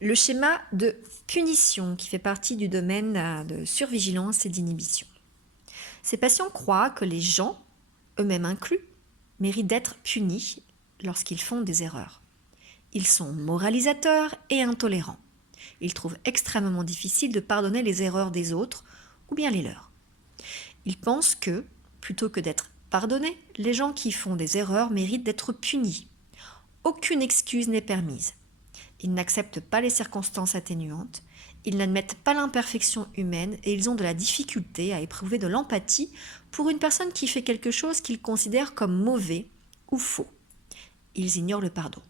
Le schéma de punition qui fait partie du domaine de survigilance et d'inhibition. Ces patients croient que les gens, eux-mêmes inclus, méritent d'être punis lorsqu'ils font des erreurs. Ils sont moralisateurs et intolérants. Ils trouvent extrêmement difficile de pardonner les erreurs des autres ou bien les leurs. Ils pensent que, plutôt que d'être pardonnés, les gens qui font des erreurs méritent d'être punis. Aucune excuse n'est permise. Ils n'acceptent pas les circonstances atténuantes, ils n'admettent pas l'imperfection humaine et ils ont de la difficulté à éprouver de l'empathie pour une personne qui fait quelque chose qu'ils considèrent comme mauvais ou faux. Ils ignorent le pardon.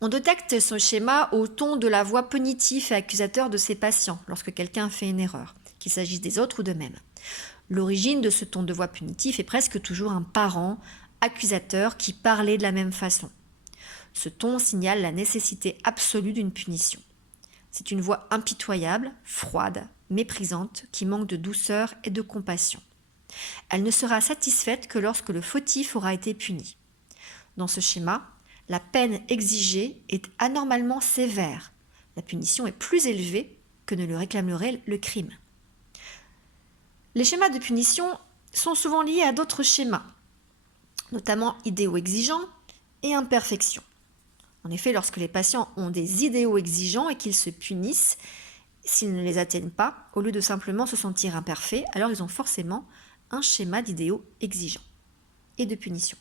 On détecte ce schéma au ton de la voix punitive et accusateur de ses patients lorsque quelqu'un fait une erreur, qu'il s'agisse des autres ou d'eux-mêmes. L'origine de ce ton de voix punitif est presque toujours un parent accusateur qui parlait de la même façon. Ce ton signale la nécessité absolue d'une punition. C'est une voix impitoyable, froide, méprisante, qui manque de douceur et de compassion. Elle ne sera satisfaite que lorsque le fautif aura été puni. Dans ce schéma, la peine exigée est anormalement sévère. La punition est plus élevée que ne le réclamerait le crime. Les schémas de punition sont souvent liés à d'autres schémas, notamment idéaux exigeants et imperfection. En effet, lorsque les patients ont des idéaux exigeants et qu'ils se punissent, s'ils ne les atteignent pas, au lieu de simplement se sentir imparfaits, alors ils ont forcément un schéma d'idéaux exigeants et de punition.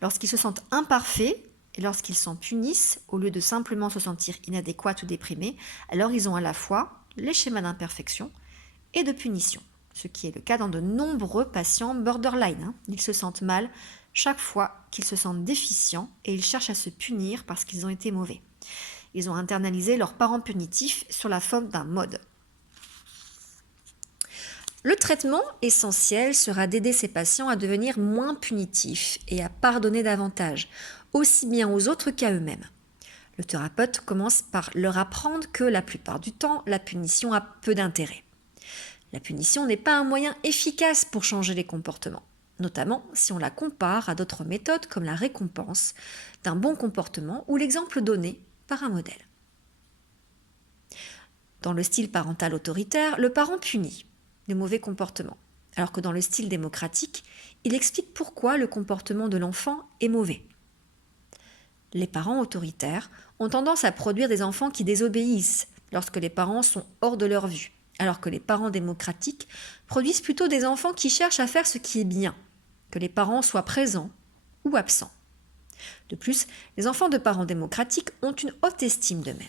Lorsqu'ils se sentent imparfaits et lorsqu'ils s'en punissent, au lieu de simplement se sentir inadéquats ou déprimés, alors ils ont à la fois les schémas d'imperfection et de punition, ce qui est le cas dans de nombreux patients borderline. Ils se sentent mal chaque fois qu'ils se sentent déficients et ils cherchent à se punir parce qu'ils ont été mauvais. Ils ont internalisé leurs parents punitifs sur la forme d'un mode. Le traitement essentiel sera d'aider ces patients à devenir moins punitifs et à pardonner davantage, aussi bien aux autres qu'à eux-mêmes. Le thérapeute commence par leur apprendre que la plupart du temps, la punition a peu d'intérêt. La punition n'est pas un moyen efficace pour changer les comportements, notamment si on la compare à d'autres méthodes comme la récompense d'un bon comportement ou l'exemple donné par un modèle. Dans le style parental autoritaire, le parent punit le mauvais comportement, alors que dans le style démocratique, il explique pourquoi le comportement de l'enfant est mauvais. Les parents autoritaires ont tendance à produire des enfants qui désobéissent lorsque les parents sont hors de leur vue, alors que les parents démocratiques produisent plutôt des enfants qui cherchent à faire ce qui est bien, que les parents soient présents ou absents. De plus, les enfants de parents démocratiques ont une haute estime d'eux-mêmes.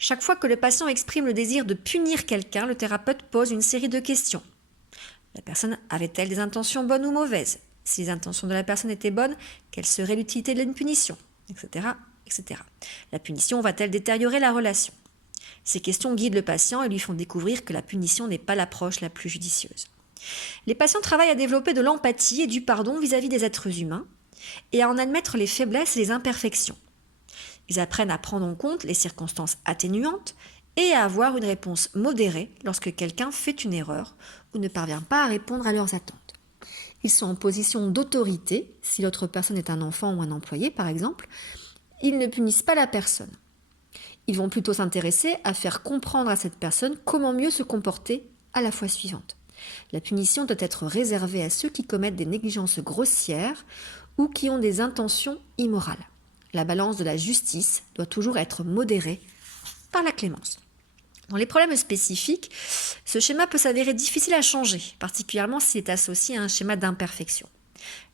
Chaque fois que le patient exprime le désir de punir quelqu'un, le thérapeute pose une série de questions. La personne avait-elle des intentions bonnes ou mauvaises ? Si les intentions de la personne étaient bonnes, quelle serait l'utilité d'une punition ? Etc., etc. La punition va-t-elle détériorer la relation ? Ces questions guident le patient et lui font découvrir que la punition n'est pas l'approche la plus judicieuse. Les patients travaillent à développer de l'empathie et du pardon vis-à-vis des êtres humains et à en admettre les faiblesses et les imperfections. Ils apprennent à prendre en compte les circonstances atténuantes et à avoir une réponse modérée lorsque quelqu'un fait une erreur ou ne parvient pas à répondre à leurs attentes. Ils sont en position d'autorité, si l'autre personne est un enfant ou un employé par exemple, ils ne punissent pas la personne. Ils vont plutôt s'intéresser à faire comprendre à cette personne comment mieux se comporter à la fois suivante. La punition doit être réservée à ceux qui commettent des négligences grossières ou qui ont des intentions immorales. La balance de la justice doit toujours être modérée par la clémence. Dans les problèmes spécifiques, ce schéma peut s'avérer difficile à changer, particulièrement s'il est associé à un schéma d'imperfection.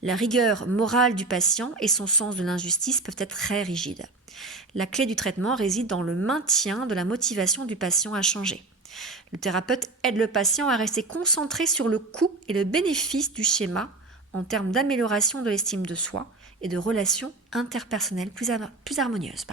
La rigueur morale du patient et son sens de l'injustice peuvent être très rigides. La clé du traitement réside dans le maintien de la motivation du patient à changer. Le thérapeute aide le patient à rester concentré sur le coût et le bénéfice du schéma en termes d'amélioration de l'estime de soi et de relations interpersonnelles plus harmonieuses.